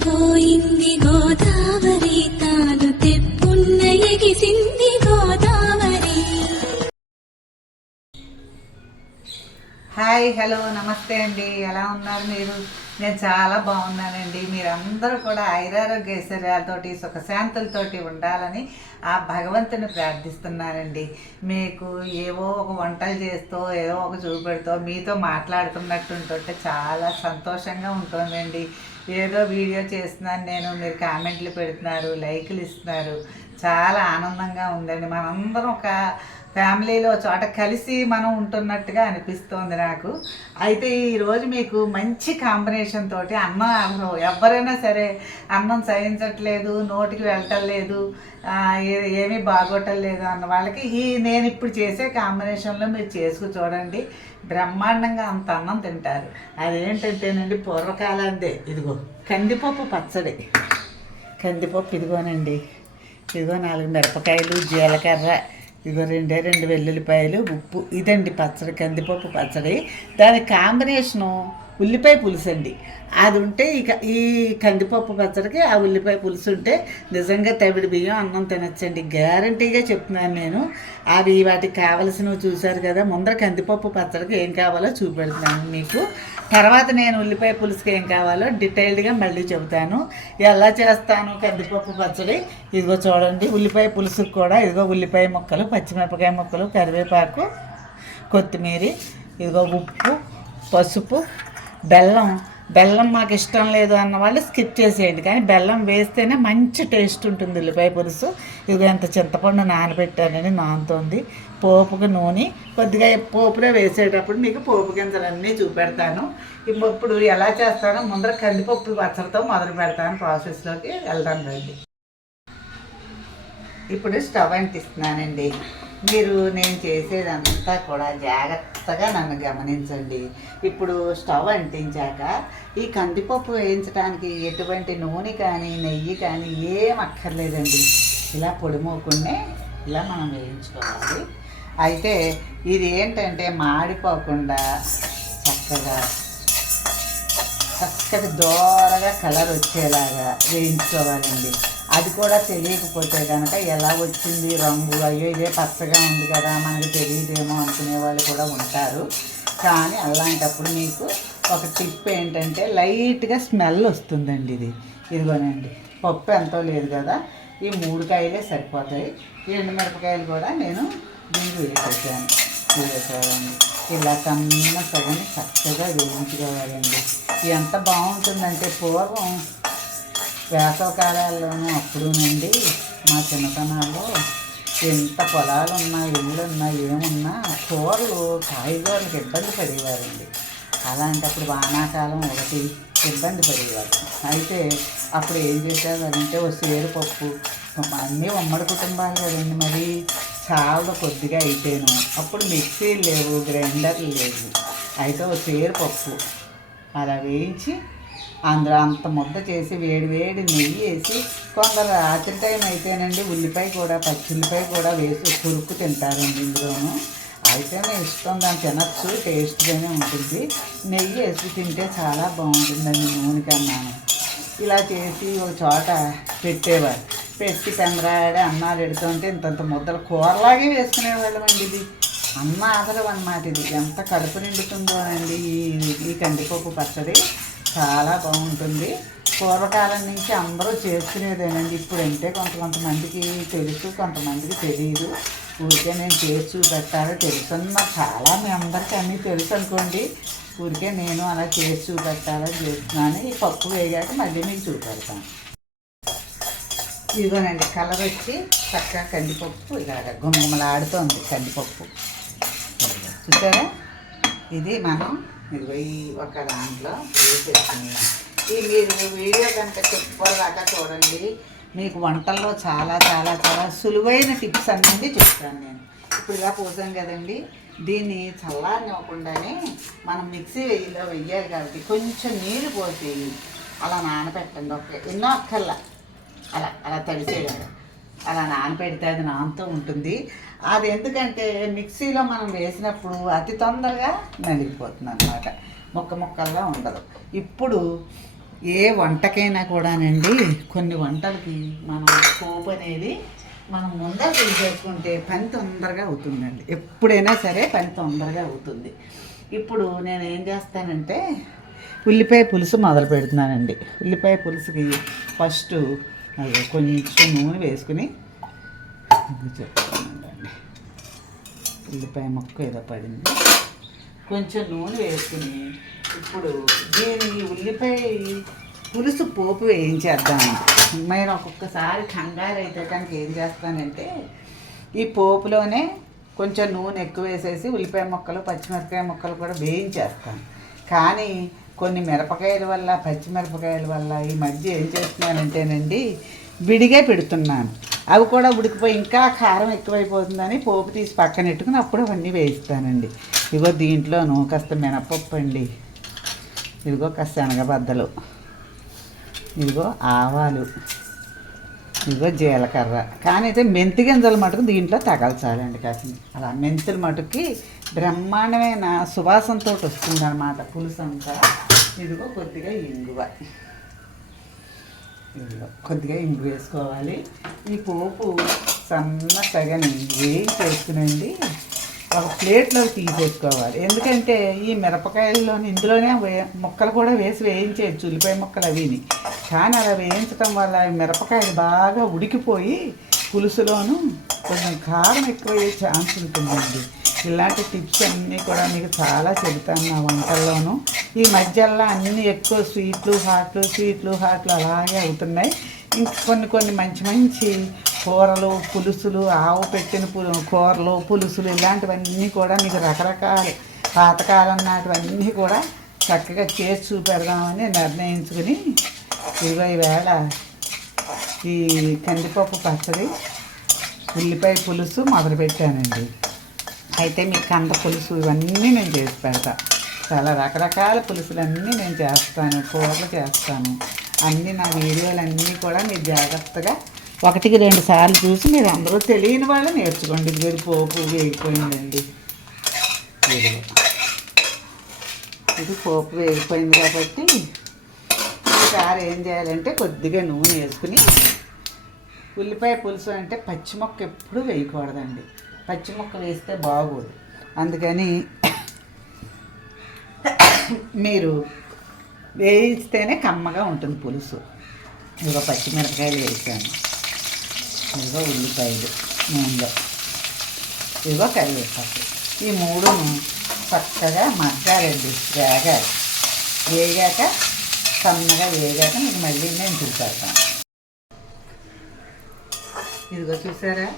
పొంగిపోయింది గోదావరి తాను తెప్పున్న ఎగిసింది గోదావరి హాయ్ హలో నమస్తే అండి. ఎలా ఉన్నారు మీరు? నేను చాలా బాగున్నానండి. మీరందరూ కూడా ఐరారోగ్య ఐశ్వర్యాలతోటి సుఖశాంతులతోటి ఉండాలని ఆ భగవంతుని ప్రార్థిస్తున్నానండి. మీకు ఏవో ఒక వంటలు చేస్తూ ఏదో ఒక చూపెడుతూ మీతో మాట్లాడుతున్నట్టు ఉంటుంటే చాలా సంతోషంగా ఉంటుందండి. ఏదో వీడియో చేస్తున్నాను నేను మీరు కామెంట్లు పెడుతున్నారు లైకులు ఇస్తున్నారు. చాలా ఆనందంగా ఉందండి. మనందరం ఒక ఫ్యామిలీలో చోట కలిసి మనం ఉంటున్నట్టుగా అనిపిస్తోంది నాకు. అయితే ఈరోజు మీకు మంచి కాంబినేషన్ తోటి అన్నం అన్నం ఎవరైనా సరే అన్నం సహించట్లేదు నోటికి వెళ్ళటం లేదు ఏమీ బాగోటం లేదు అన్న వాళ్ళకి ఈ నేను ఇప్పుడు చేసే కాంబినేషన్లో మీరు చేసుకు చూడండి. బ్రహ్మాండంగా అంత అన్నం తింటారు. అదేంటంటేనండి పూర్వకాలందే. ఇదిగో కందిపప్పు పచ్చడి. కందిపప్పు ఇదిగోనండి. ఇదిగో నాలుగు మిరపకాయలు జీలకర్ర ఇదిగో రెండే రెండు వెల్లుల్లిపాయలు ఉప్పు ఇదండి పచ్చడి కందిపప్పు పచ్చడి. దాని కాంబినేషను ఉల్లిపాయ పులుసు అండి. అది ఉంటే ఇక ఈ కందిపప్పు పచ్చడికి ఆ ఉల్లిపాయ పులుసు ఉంటే నిజంగా తవిడి బియ్యం అన్నం తినచ్చండి. గ్యారంటీగా చెప్తున్నాను నేను. అవి వాటికి కావలసినవి చూశారు కదా ముందర కందిపప్పు పచ్చడికి ఏం కావాలో చూపెడుతున్నాను మీకు. తర్వాత నేను ఉల్లిపాయ పులుసుకి ఏం కావాలో డీటెయిల్డ్గా మళ్ళీ చెబుతాను. ఎలా చేస్తాను కందిపప్పు పచ్చడి? ఇదిగో చూడండి ఉల్లిపాయ పులుసుకు కూడా ఇదిగో ఉల్లిపాయ ముక్కలు పచ్చిమిరపకాయ ముక్కలు కరివేపాకు కొత్తిమీర ఇదిగో ఉప్పు పసుపు బెల్లం. బెల్లం మాకు ఇష్టం లేదు అన్న వాళ్ళు స్కిప్ చేసేయండి. కానీ బెల్లం వేస్తేనే మంచి టేస్ట్ ఉంటుంది ఉల్లిపాయ పులుసు. ఇదిగో ఎంత చింతపండు నానబెట్టానని నానుతోంది. పోపుకి నూనె కొద్దిగా పోపులో వేసేటప్పుడు మీకు పోపు గింజలన్నీ చూపెడతాను. ఇప్పుడు ఎలా చేస్తానో ముందర కందిపప్పు పచ్చడితో మొదలు పెడతాను ప్రాసెస్లోకి వెళ్దాం రండి. ఇప్పుడు స్టవ్ అంటిస్తున్నానండి. మీరు నేను చేసేదంతా కూడా జాగ్రత్తగా నన్ను గమనించండి. ఇప్పుడు స్టవ్ అంటించాక ఈ కందిపప్పు వేయించడానికి ఎటువంటి నూనె కానీ నెయ్యి కానీ ఏం అక్కర్లేదండి. ఇలా పొడిమోకుండే ఇలా మనం వేయించుకోవాలి. అయితే ఇది ఏంటంటే మాడిపోకుండా చక్కగా చక్కటి దోరగా కలర్ వచ్చేలాగా వేయించుకోవాలండి. అది కూడా తెలియకపోతే కనుక ఎలా వచ్చింది రంగు? అయ్యో ఇదే పచ్చగా ఉంది కదా మనకి తెలియదేమో అనుకునే వాళ్ళు కూడా ఉంటారు. కానీ అలాంటప్పుడు మీకు ఒక టిప్ ఏంటంటే లైట్గా స్మెల్ వస్తుందండి ఇది. ఇదిగోనండి పప్పు ఎంతో లేదు కదా ఈ మూడు కాయలే సరిపోతాయి. ఎండు మిరపకాయలు కూడా నేను దీనికి వేసేసాను వేసేసానండి ఇలా కన్న సగం చక్కగా వేయించుకోవాలండి ఎంత బాగుంటుందంటే పూర్వం వేసవకాలాల్లోనూ అప్పుడునండి మా చిన్నతనాల్లో ఎంత పొలాలు ఉన్నా ఇళ్ళు ఉన్నా ఏమున్నా కూరలు కాయగూరలకు ఇబ్బంది పడేవారండి అలాంటప్పుడు వానాకాలం ఒకటి ఇబ్బంది పడేవారు అయితే అప్పుడు ఏం చేసేవారంటే ఓ సేరు పప్పు అన్నీ ఉమ్మడి కుటుంబాలు కదండి మరి చాలా కొద్దిగా అయితేను అప్పుడు మిక్సీలు లేవు గ్రైండర్లు లేవు. అయితే ఒక సేరు పప్పు అలా వేయించి అందులో అంత ముద్ద చేసి వేడి వేడి నెయ్యి వేసి కొందరు రాత్రి టైం అయితేనండి ఉల్లిపాయ కూడా పచ్చిల్లిపాయ కూడా వేసి కురుక్కు తింటారండి ఇందులోను. అయితే నేను ఇష్టం దాన్ని తినచ్చు టేస్ట్గానే ఉంటుంది. నెయ్యి వేసి తింటే చాలా బాగుంటుందండి నూనె కన్నాను ఇలా చేసి ఒక చోట పెట్టేవారు. పెట్టి పెందరాడే అన్నాలు ఎడుతుంటే ఇంతంత ముద్దలు కూరలాగే వేసుకునేవాళ్ళం అండి ఇది. అన్న ఆదరం అన్నమాట ఇది. ఎంత కడుపు నిండుతుందో అండి ఈ ఈ కందిపప్పు పచ్చడి. చాలా బాగుంటుంది. పూర్వకాలం నుంచి అందరూ చేసుకునేదేనండి. ఇప్పుడు అంటే కొంత కొంతమందికి తెలుసు కొంతమందికి తెలియదు ఊరికే నేను చేసి చూపెట్టాలో నాకు చాలా మీ అందరికీ అన్నీ తెలుసు అనుకోండి. ఊరికే నేను అలా చేసి చూపెట్టాలని చేస్తున్నాను. ఈ పప్పు వేగాక మళ్ళీ మీకు చూపెడతాను. ఇదిగోనండి కలర్ వచ్చి చక్కగా కందిపప్పు ఇలాగ గుమ్మగుమ్మలాడుతోంది కందిపప్పు. చూసారా? ఇది మనం ఇదిగో ఈ ఒక దాంట్లో వేసేసుకుని ఈ మీరు వీడియో కనుక చెప్పుకోలేక చూడండి మీకు వంటల్లో చాలా చాలా చాలా సులువైన టిప్స్ అన్నీ చెప్తాను నేను. ఇప్పుడు ఇలా పోసాం కదండి దీన్ని చల్లారనివ్వకుండానే మనం మిక్సీ వెయ్యిలో వెయ్యాలి కాబట్టి కొంచెం నీళ్ళు పోసి అలా నానబెట్టండి ఓకే? ఎన్నో అక్కర్లా. అలా అలా తడిసేయడం అలా నానబెడితే అది నానుతూ ఉంటుంది. అది ఎందుకంటే మిక్సీలో మనం వేసినప్పుడు అతి తొందరగా నలిగిపోతుంది అనమాట ముక్క ముక్కలుగా ఉండదు. ఇప్పుడు ఏ వంటకైనా కూడానండి కొన్ని వంటలకి మనం పోపు అనేది మనం ముందే తీసేసుకుంటే పని తొందరగా అవుతుందండి. ఎప్పుడైనా సరే పని తొందరగా అవుతుంది. ఇప్పుడు నేను ఏం చేస్తానంటే ఉల్లిపాయ పులుసు మొదలు పెడుతున్నానండి. ఉల్లిపాయ పులుసుకి ఫస్ట్ అదే కొంచెం నూనె వేసుకుని. చెప్తానండి ఉల్లిపాయ మొక్క ఏదో పడింది. కొంచెం నూనె వేసుకుని ఇప్పుడు దీని ఉల్లిపాయ పులుసు పోపు వేయించేద్దామండి నేను ఒక్కొక్కసారి కంగారు అయితే కనుక ఏం చేస్తానంటే ఈ పోపులోనే కొంచెం నూనె ఎక్కువ వేసేసి ఉల్లిపాయ ముక్కలు పచ్చిమిరపకాయ ముక్కలు కూడా వేయించేస్తాను. కానీ కొన్ని మిరపకాయల వల్ల పచ్చిమిరపకాయల వల్ల ఈ మధ్య ఏం చేస్తున్నానంటేనండి విడిగా పెడుతున్నాను. అవి కూడా ఉడికిపోయి ఇంకా కారం ఎక్కువైపోతుందని పోపు తీసి పక్కన పెట్టుకుని అప్పుడు అవన్నీ వేయిస్తానండి. ఇగో దీంట్లోనూ కాస్త మినపప్పు అండి. ఇదిగో కాస్త శనగబద్దలు ఇదిగో ఆవాలు. ఇదిగో జీలకర్ర. కానీ అయితే మెంతి గింజల మటుకు దీంట్లో తగల్చాలండి కాసిన అలా మెంతులు మటుకి బ్రహ్మాండమైన సువాసనతో వస్తుంది అనమాట పులుసు అంతా ఇదిగో కొద్దిగా ఇంగువ. ఇదిగో కొద్దిగా ఇంగు వేసుకోవాలి. ఈ పోపు సన్న సగని వేయించేసుకునండి ఒక ప్లేట్లో తీసేసుకోవాలి ఎందుకంటే ఈ మిరపకాయల్లోని ఇందులోనే ముక్కలు కూడా వేసి వేయించేయచ్చు. ఉల్లిపాయ ముక్కలు అవిని. కానీ అలా వేయించడం వల్ల మిరపకాయలు బాగా ఉడికిపోయి పులుసులోను కొంచెం కారం ఎక్కువయ్యే ఛాన్స్ ఉంటుందండి. ఇలాంటి టిప్స్ అన్నీ కూడా మీకు చాలా చెబుతాను నా వంటల్లోనూ. ఈ మధ్యలో అన్నీ ఎక్కువ స్వీట్లు హాట్లు స్వీట్లు హాట్లు అలాగే అవుతున్నాయి. ఇంక కొన్ని కొన్ని మంచి మంచి కూరలు పులుసులు ఆవు పెట్టిన పులు కూరలు పులుసులు ఇలాంటివన్నీ కూడా మీకు రకరకాల పాతకాలం నాటివన్నీ కూడా చక్కగా చేసి చూపెడదామని నిర్ణయించుకుని ఇరవై వేల ఈ కందిపప్పు పచ్చడి ఉల్లిపాయ పులుసు మొదలుపెట్టానండి. అయితే మీ కంద పులుసు ఇవన్నీ నేను చేసి పెడతా. చాలా రకరకాల పులుసులన్నీ నేను చేస్తాను కూరలు చేస్తాను. అన్నీ నా వీడియోలన్నీ కూడా మీరు జాగ్రత్తగా ఒకటికి రెండు సార్లు చూసి మీరు అందరూ తెలియని వాళ్ళు నేర్చుకోండి. ఇది పోపు వేగిపోయిందండి ఇది పోపు వేగిపోయింది కాబట్టి ఈసారి ఏం చేయాలంటే కొద్దిగా నూనె వేసుకుని ఉల్లిపాయ పులుసు అంటే పచ్చి మొక్క ఎప్పుడూ వేయకూడదండి. పచ్చిమొక్క వేస్తే బాగోదు. అందుకని మీరు వేయిస్తేనే కమ్మగా ఉంటుంది పులుసు. ఇదిగో పచ్చిమిరపకాయలు వేసాను. ఇదిగో ఉల్లిపాయలు నూనెలో. ఇదిగో కరివేపాకు. ఈ మూడును చక్కగా మగ్గాలండి వేగాలి. వేగాక సన్నగా వేగాక మీకు మళ్ళీ నేను చూపెడతాను ఇదిగో చూసారా?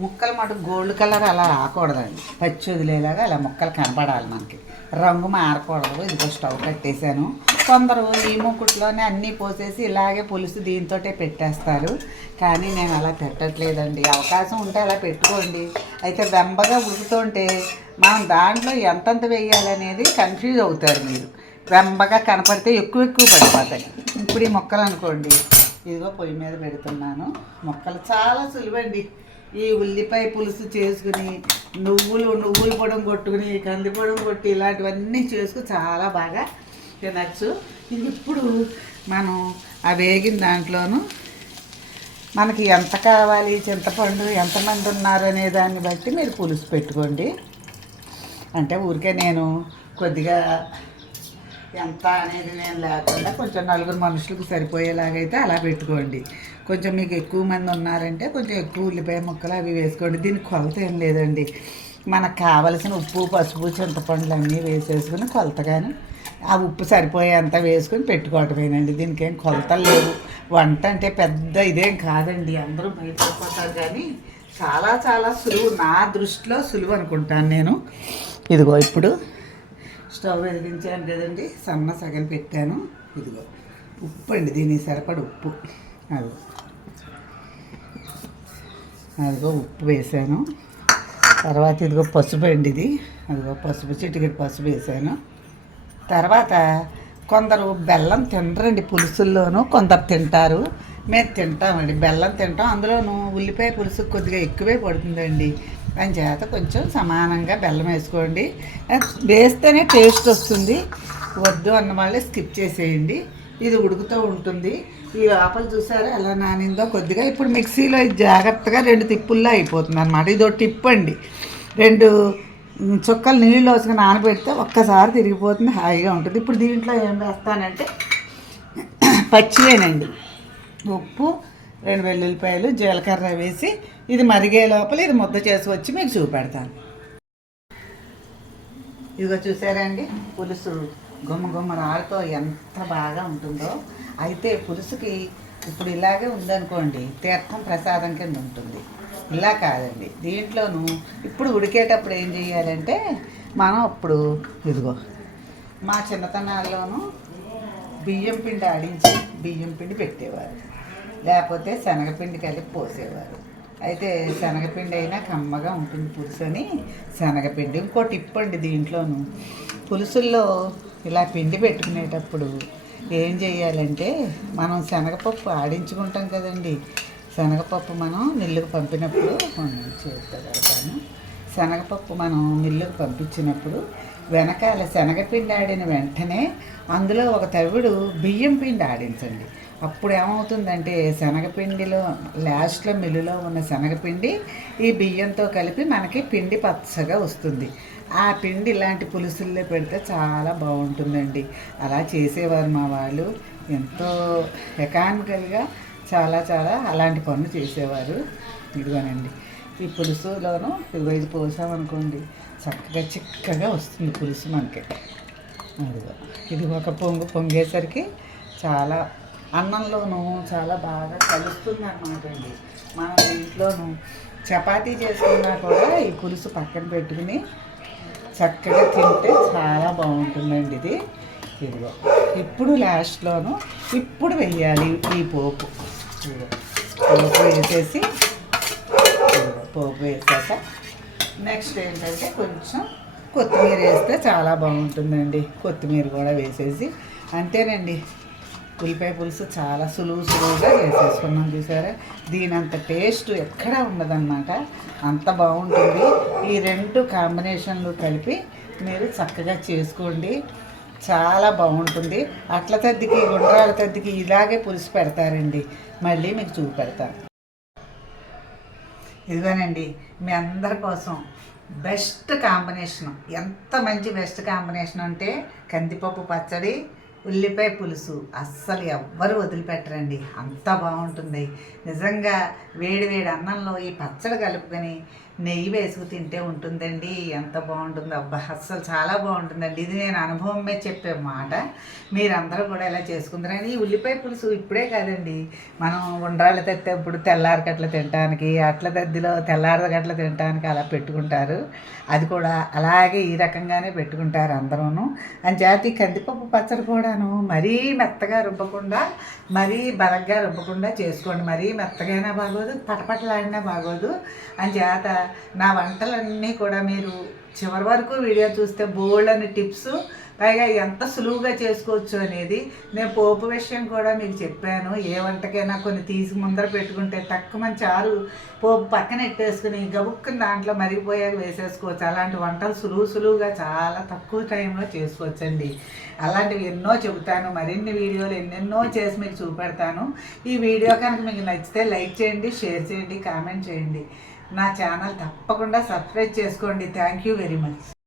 ముక్కలు మటుకు గోల్డ్ కలర్ అలా రాకూడదండి. పచ్చి వదిలేలాగా అలా ముక్కలు కనపడాలి మనకి. రంగు మారకూడదు. ఇదిగో స్టవ్ కట్టేశాను. కొందరు ఈ ముక్కుట్లోనే అన్నీ పోసేసి ఇలాగే పులుసు దీంతో పెట్టేస్తారు. కానీ నేను అలా పెట్టట్లేదండి. అవకాశం ఉంటే అలా పెట్టుకోండి. అయితే వెంబగా ఉడుకుతుంటే మనం దాంట్లో ఎంతంత వేయాలనేది కన్ఫ్యూజ్ అవుతారు మీరు. వెంబగా కనపడితే ఎక్కువ ఎక్కువ పడిపోతాయి. ఇప్పుడు ఈ మొక్కలు అనుకోండి. ఇదిగో పొయ్యి మీద పెడుతున్నాను. మొక్కలు చాలా సులువండి. ఈ ఉల్లిపాయ పులుసు చేసుకుని నువ్వులు నువ్వులు పొడం కొట్టుకుని కందిపొడం కొట్టి ఇలాంటివన్నీ చేసుకుని చాలా బాగా తినచ్చు. ఇది ఇప్పుడు మనం ఆ వేగిన దాంట్లోనూ మనకి ఎంత కావాలి చింతపండు ఎంతమంది ఉన్నారు అనే దాన్ని బట్టి మీరు పులుసు పెట్టుకోండి. అంటే ఊరికే నేను కొద్దిగా ఎంత అనేది నేను లేకుండా కొంచెం నలుగురు మనుషులకు సరిపోయేలాగైతే అలా పెట్టుకోండి. కొంచెం మీకు ఎక్కువ మంది ఉన్నారంటే కొంచెం ఎక్కువ ఉల్లిపాయ ముక్కలు అవి వేసుకోండి. దీనికి కొలత ఏం లేదండి. మనకు కావలసిన ఉప్పు పసుపు చింతపండ్లు అన్నీ వేసేసుకుని కొలతగాను ఆ ఉప్పు సరిపోయేంత వేసుకొని పెట్టుకోవటమేనండి. దీనికి ఏం కొలతలు లేవు వంట అంటే పెద్ద ఇదేం కాదండి. అందరూ బయటపోతారు కానీ చాలా చాలా సులువు. నా దృష్టిలో సులువు అనుకుంటాను నేను. ఇదిగో ఇప్పుడు స్టవ్ వెలిగించాను కదండి. సన్న సగం పెట్టాను. ఇదిగో ఉప్పు అండి. దీనికి సరిపడ ఉప్పు. అది అదిగో ఉప్పు వేసాను. తర్వాత ఇదిగో పసుపు అండి ఇది. అదిగో పసుపు చిటికెట్ పసుపు వేసాను. తర్వాత కొందరు బెల్లం తినరండి పులుసుల్లోనూ కొందరు తింటారు. మేము తింటామండి బెల్లం తింటాం. అందులోనూ ఉల్లిపాయ పులుసు కొద్దిగా ఎక్కువే పడుతుందండి. దాని చేత కొంచెం సమానంగా బెల్లం వేసుకోండి. వేస్తేనే టేస్ట్ వస్తుంది. వద్దు అన్న వాళ్ళే స్కిప్ చేసేయండి. ఇది ఉడుకుతూ ఉంటుంది. ఈ లోపల చూసారా ఎలా నానిందో? కొద్దిగా ఇప్పుడు మిక్సీలో జాగ్రత్తగా రెండు తిప్పుల్లో అయిపోతుంది అనమాట ఇది టిప్ అండి. రెండు చుక్కలు నీళ్ళు వేసుకుని నానబెడితే ఒక్కసారి తిరిగిపోతుంది హాయిగా ఉంటుంది. ఇప్పుడు దీంట్లో ఏం వేస్తానంటే పచ్చివేనండి. ఉప్పు రెండు వెల్లుల్లిపాయలు జీలకర్ర వేసి ఇది మరిగే లోపల ఇది ముద్ద చేసి వచ్చి మీకు చూపెడతాను. ఇదిగో చూసారండి పులుసు గుమ్మ గుమ్మ ఎంత బాగా ఉంటుందో. అయితే పులుసుకి ఇప్పుడు ఇలాగే ఉందనుకోండి తీర్థం ప్రసాదం కింద ఉంటుంది. ఇలా కాదండి. దీంట్లోనూ ఇప్పుడు ఉడికేటప్పుడు ఏం చేయాలంటే మనం అప్పుడు ఇదిగో మా చిన్నతనాల్లోనూ బియ్యం పిండి ఆడించి బియ్యం పిండి పెట్టేవారు. లేకపోతే శనగపిండి కలిపి పోసేవారు. అయితే శనగపిండి అయినా కమ్మగా ఉంటుంది పులుసు అని. శనగపిండి ఇంకో టిప్ అండి దీంట్లోను. పులుసుల్లో ఇలా పిండి పెట్టుకునేటప్పుడు ఏం చేయాలంటే మనం శనగపప్పు ఆడించుకుంటాం కదండి. శనగపప్పు మనం మిల్లుకు పంపినప్పుడు చేస్తాను శనగపప్పు మనం మిల్లుకు పంపించినప్పుడు వెనకాల శనగపిండి ఆడిన వెంటనే అందులో ఒక తవిడు బియ్యం పిండి ఆడించండి. అప్పుడు ఏమవుతుందంటే శనగపిండిలో లాస్ట్లో మిల్లులో ఉన్న శనగపిండి ఈ బియ్యంతో కలిపి మనకి పిండి పచ్చగా వస్తుంది. ఆ పిండి ఇలాంటి పులుసుల్లో పెడితే చాలా బాగుంటుందండి. అలా చేసేవారు మా వాళ్ళు. ఎంతో ఎకానికల్గా చాలా చాలా అలాంటి పనులు చేసేవారు. ఇదిగోనండి. ఈ పులుసులోనూ ఇదిగో ఇది పోసామనుకోండి చక్కగా చిక్కగా వస్తుంది పులుసు మనకి. అదిగో ఇది ఒక పొంగు పొంగేసరికి చాలా అన్నంలోనూ చాలా బాగా కలుస్తుంది అనమాట అండి. మనం ఇంట్లోనూ చపాతీ చేసుకున్నా కూడా ఈ పులుసు పక్కన పెట్టుకుని చక్కగా తింటే చాలా బాగుంటుందండి ఇది. ఇదిగో ఇప్పుడు లాస్ట్లోను ఇప్పుడు వెయ్యాలి ఈ పోపు. ఇదిగో పోపు వేసేసి పోపు వేసాక నెక్స్ట్ ఏంటంటే కొంచెం కొత్తిమీర వేస్తే చాలా బాగుంటుందండి. కొత్తిమీర కూడా వేసేసి. అంతేనండి. ఉల్లిపాయ పులుసు చాలా సులువు సులువుగా చేసేసుకున్నాం చూసారా? దీని అంత టేస్ట్ ఎక్కడా ఉండదన్నమాట. అంత బాగుంటుంది. ఈ రెండు కాంబినేషన్లు కలిపి మీరు చక్కగా చేసుకోండి. చాలా బాగుంటుంది. అట్ల తద్దికి గుండ్రాల తద్దికి ఇలాగే పులుసు పెడతారండి. మళ్ళీ మీకు చూపెడతాను. ఇదిగోనండి మీ అందరి కోసం బెస్ట్ కాంబినేషన్. ఎంత మంచి బెస్ట్ కాంబినేషన్ అంటే కందిపప్పు పచ్చడి ఉల్లిపాయ పులుసు అస్సలు ఎవ్వరు వదిలిపెట్టరండి. అంత బాగుంటుంది. నిజంగా వేడి వేడి అన్నంలో ఈ పచ్చడి కలుపుకొని నెయ్యి వేసుకు తింటే ఉంటుందండి. ఎంత బాగుంటుందో. అబ్బా అస్సలు చాలా బాగుంటుందండి. ఇది నేను అనుభవం మీద చెప్పే మాట. మీరందరూ కూడా ఇలా చేసుకుందరని ఈ ఉల్లిపాయ పులుసు ఇప్పుడే కాదండి. మనం ఉండ్రాళ్ళు తెత్తేప్పుడు తెల్లారికట్ల తినడానికి అట్ల దద్దిలో తెల్లారగట్ల తినడానికి అలా పెట్టుకుంటారు. అది కూడా అలాగే ఈ రకంగానే పెట్టుకుంటారు అందరూను. అని జాతి కందిపప్పు పచ్చడి కూడాను మరీ మెత్తగా రుబ్బకుండా మరీ బలగ్గా రుబ్బకుండా చేసుకోండి. మరీ మెత్తగైనా బాగోదు పటపటలాడినా బాగోదు. అని చేత నా వంటలన్నీ కూడా మీరు చివరి వరకు వీడియో చూస్తే బోల్డ్ అని టిప్స్ పైగా ఎంత సులువుగా చేసుకోవచ్చు అనేది నేను పోపు విషయం కూడా మీకు చెప్పాను. ఏ వంటకైనా కొన్ని తీసి ముందర పెట్టుకుంటే తక్కువ చారు పోపు పక్కన ఎట్టేసుకుని గబుక్కుని దాంట్లో మరిగిపోయాక వేసేసుకోవచ్చు. అలాంటి వంటలు సులువు సులువుగా చాలా తక్కువ టైంలో చేసుకోవచ్చండి. అలాంటివి ఎన్నో చెబుతాను మరిన్ని వీడియోలు ఎన్నెన్నో చేసి మీకు చూపెడతాను. ఈ వీడియో కనుక మీకు నచ్చితే లైక్ చేయండి షేర్ చేయండి కామెంట్ చేయండి. నా ఛానల్ తప్పకుండా సబ్స్క్రైబ్ చేసుకోండి. Thank you very much